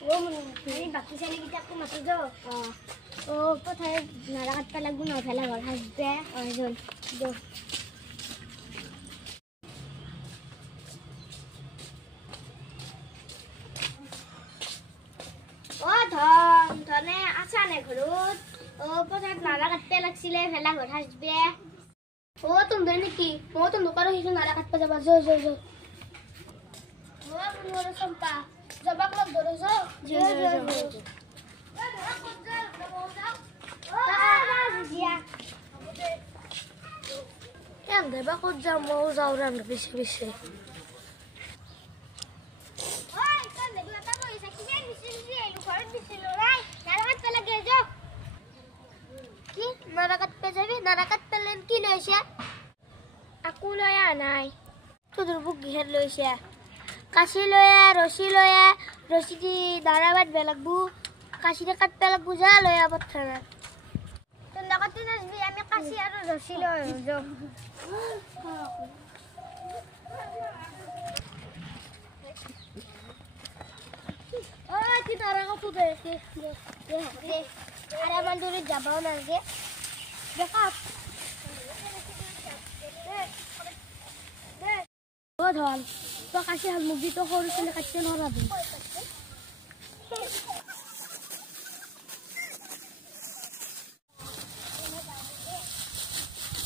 আমি বাকি চালি কিতাপটো মাতো যাও পথাৰে নাৰা কাটবা লাগব ন ভেলা ঘৰ সাজবে জল যাও ধনে আছা নে ঘৰত পথাৰত নাৰা কাটবা লাগছিলে ভেলা ঘৰ সাজবে তুমি ধৰে নেকি মই তো দোকানত আহিছো নাৰা কাটবা যাবা যাও যাও যাও মোৰ চম্পা জবাক লগ ধৰে যাও যাও যাও দেবা ক'ত যাও ময়ো যাওঁ ৰাম পিছে পিছে নাৰাকাত পে যাবি নাৰাকাত পেলেন কি লৈছে আকু লয়া নাই তোৰ বুক গিহেৰ লৈছে কাশি লয়া ৰছী দি দাৰাবাত বেলাগবু কাশিৰে কাটবা লাগবু যা লয়া পথাৰত তোৰ নাকাতি নাজবি আমি কাশি আৰু ৰছী লৈ যাও কি নাৰাকাত দে আরে আমার দূরে যাবাও না রে দেখা ও ধল তো কাশি হাল মুগি তো সরু ছেলে কাটতে নরাবি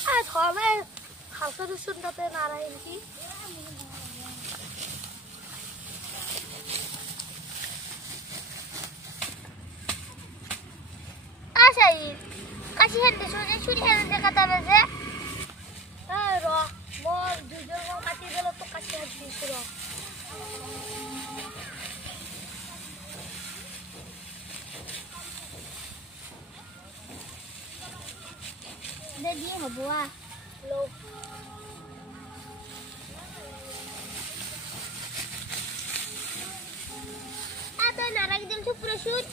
আ ধমে হাসর সুন্দরতে নারায়ণ কি কাশি হেনতে শুনে শুনি হেন দেখা তারা যে র মোর দুজন কাটি দিল তো কাশি হাত দিছ র দে দিয়ে হবো লো তো নারাগ দিন সুপ্র শুট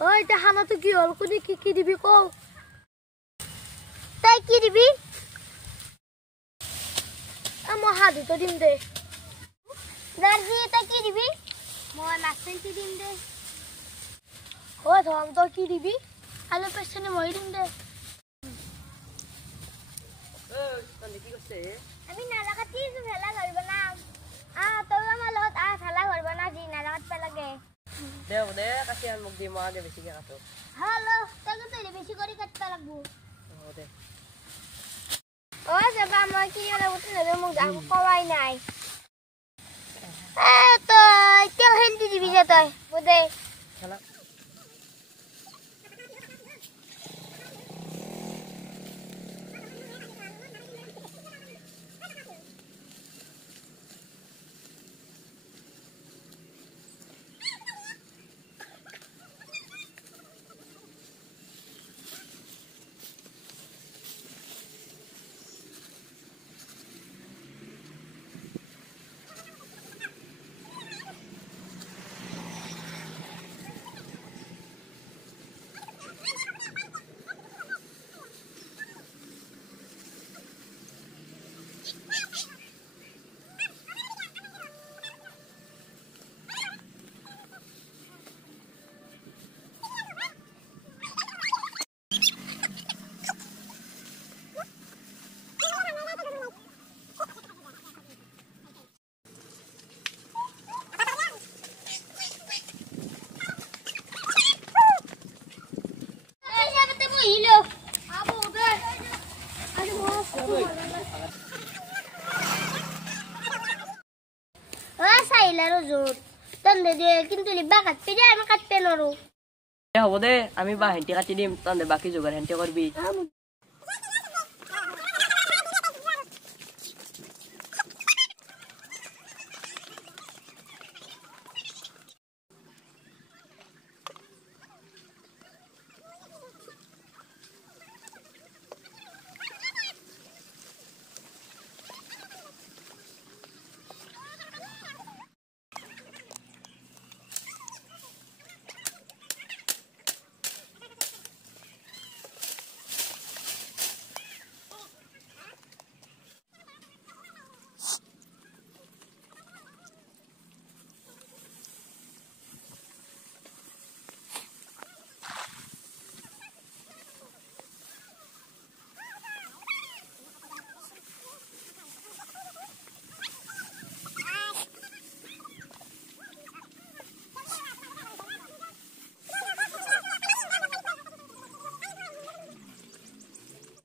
ওই তা হানা তো কি হল কোনি কি দিবি কও তাই কি দিবি আমো হাদু তো দিম দে নারজি তাই কি দিবি মই নাসেন্টি দিম দে ও ধম তো কি দিবি আলো পেছনে মই দিম দে তনে কি করছে আমি নালা কাটি ভেলা ঘর বানাম তোর আমার লগত ভেলা ঘর বানা জি নালা কাটবা লাগে দে কাশি আর মুখ দি মা দে বেশি কে কাটো হ্যালো তাকে তো বেশি করে কাটবা লাগবো দে ও যাবা মই কি না উঠে নেবে মুখ দাম কওয়াই নাই তো কেউ হিন্দি দিবি যে তুই বুঝে খেলা কিন্তু লিবা কাটতে যায় আমি কাটতে নৰো হ'ব দে আমি বা হেন্টি কাটি দিম তনে বাকি যোগাৰ হেন্টি কৰবি